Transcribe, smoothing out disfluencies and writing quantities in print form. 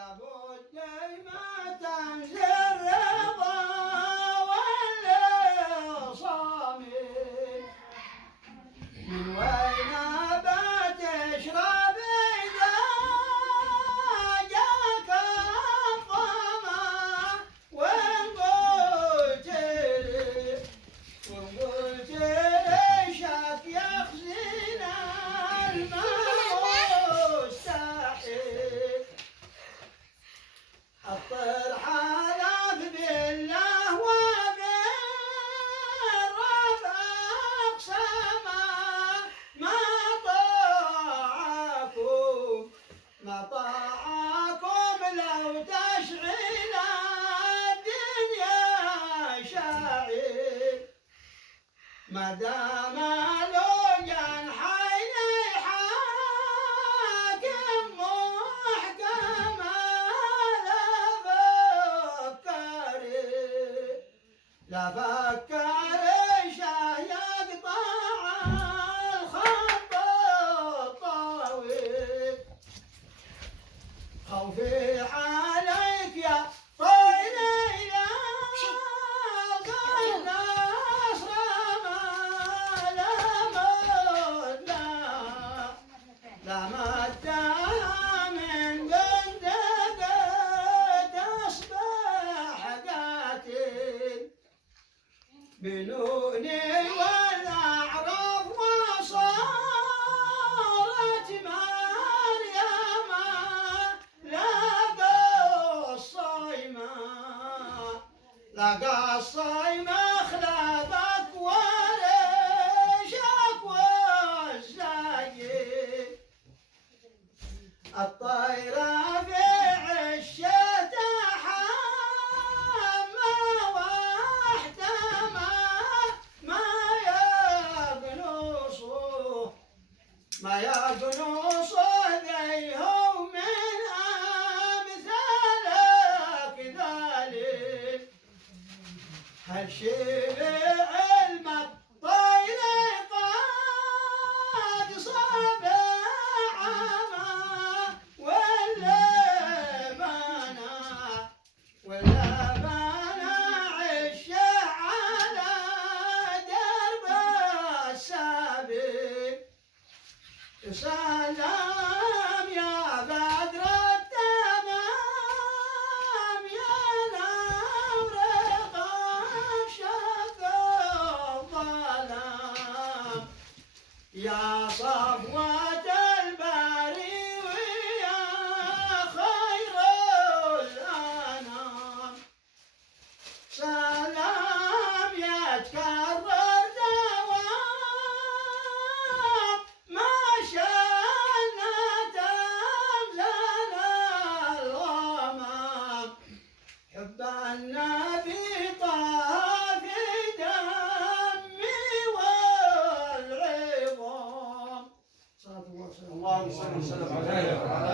لابد ما تنزل رضا واللي صامت من وين بتشرب إذا جاك الظما وإن قلت لي شاك يخزن الماء مستحيل الطير حلف بالله وغير رب أقسم ما طاعكم لو تشغل الدنيا شاعر ما دام له جنحين حاكم محكم لا فكر يقطع الخط الطويل خوفي عليك يا طير إلى النصر ما لمدها من بندق تصبح قاتل بنوني والأعراف وصارت مريم لقى الصيمة خلابك وريشك والزايد الطيرة في عشتها حامة واحتمى ما يقنصه ذيهم من أمثالك ذلك هل شبع الطير قد صبع عما ولا منع على درب السابق سلام يا بدر التمام يا نور شق الظلام يا صفوة الباري ويا خير الأنام سلام يتكرر دوام ما شلنا تمزن الغمام حب النبي طه في دمي والعظام صلى الله عليه وسلم. اللهم صل وسلم عليه.